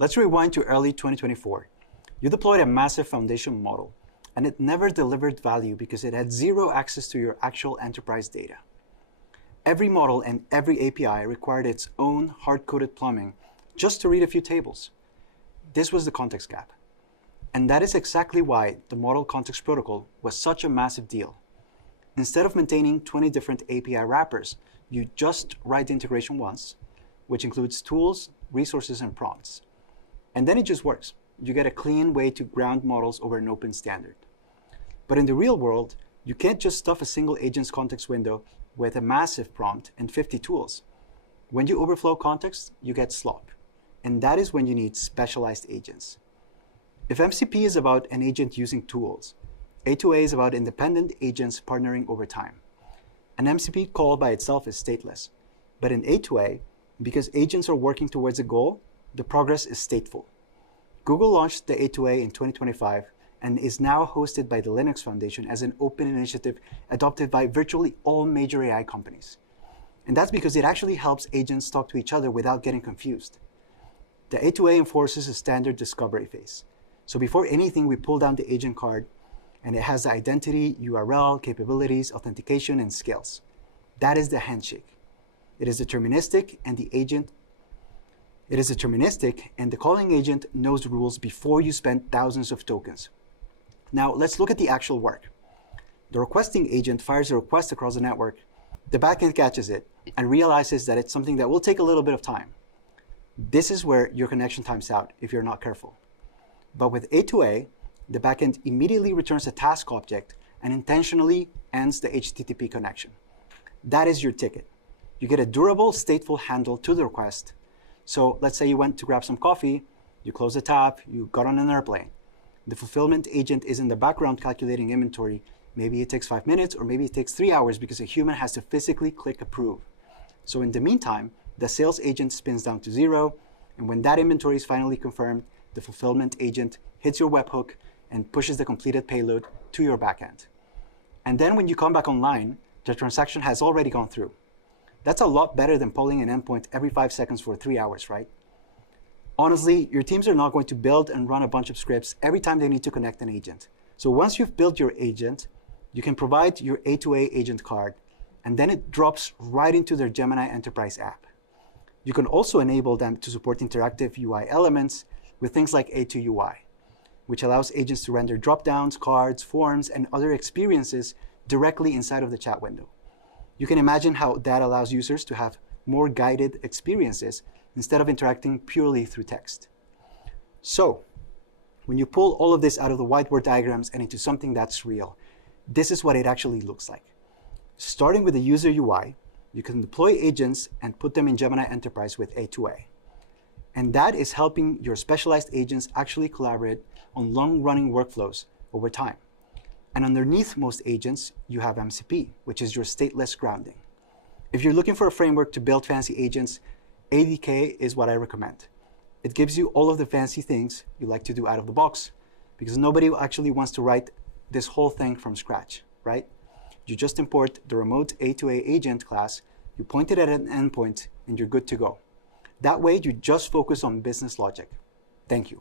Let's rewind to early 2024. You deployed a massive foundation model, and it never delivered value because it had zero access to your actual enterprise data. Every model and every API required its own hard-coded plumbing just to read a few tables. This was the context gap. And that is exactly why the Model Context Protocol was such a massive deal. Instead of maintaining 20 different API wrappers, you just write the integration once, which includes tools, resources, and prompts. And then it just works. You get a clean way to ground models over an open standard. But in the real world, you can't just stuff a single agent's context window with a massive prompt and 50 tools. When you overflow context, you get slop. And that is when you need specialized agents. If MCP is about an agent using tools, A2A is about independent agents partnering over time. An MCP call by itself is stateless. But in A2A, because agents are working towards a goal, the progress is stateful. Google launched the A2A in 2025 and is now hosted by the Linux Foundation as an open initiative adopted by virtually all major AI companies. And that's because it actually helps agents talk to each other without getting confused. The A2A enforces a standard discovery phase. So before anything, we pull down the agent card, and it has the identity, URL, capabilities, authentication, and skills. That is the handshake. It is deterministic, and the calling agent knows rules before you spend thousands of tokens. Now, let's look at the actual work. The requesting agent fires a request across the network. The backend catches it and realizes that it's something that will take a little bit of time. This is where your connection times out if you're not careful. But with A2A, the backend immediately returns a task object and intentionally ends the HTTP connection. That is your ticket. You get a durable, stateful handle to the request. So let's say you went to grab some coffee, you close the tab, you got on an airplane. The fulfillment agent is in the background calculating inventory. Maybe it takes 5 minutes, or maybe it takes 3 hours because a human has to physically click approve. So in the meantime, the sales agent spins down to 0, and when that inventory is finally confirmed, the fulfillment agent hits your webhook and pushes the completed payload to your backend. And then when you come back online, the transaction has already gone through. That's a lot better than polling an endpoint every 5 seconds for 3 hours, right? Honestly, your teams are not going to build and run a bunch of scripts every time they need to connect an agent. So once you've built your agent, you can provide your A2A agent card, and then it drops right into their Gemini Enterprise app. You can also enable them to support interactive UI elements with things like A2UI, which allows agents to render dropdowns, cards, forms, and other experiences directly inside of the chat window. You can imagine how that allows users to have more guided experiences instead of interacting purely through text. So, when you pull all of this out of the whiteboard diagrams and into something that's real, this is what it actually looks like. Starting with the user UI, you can deploy agents and put them in Gemini Enterprise with A2A. And that is helping your specialized agents actually collaborate on long-running workflows over time. And underneath most agents, you have MCP, which is your stateless grounding. If you're looking for a framework to build fancy agents, ADK is what I recommend. It gives you all of the fancy things you like to do out of the box, because nobody actually wants to write this whole thing from scratch, right? You just import the remote A2A agent class, you point it at an endpoint, and you're good to go. That way, you just focus on business logic. Thank you.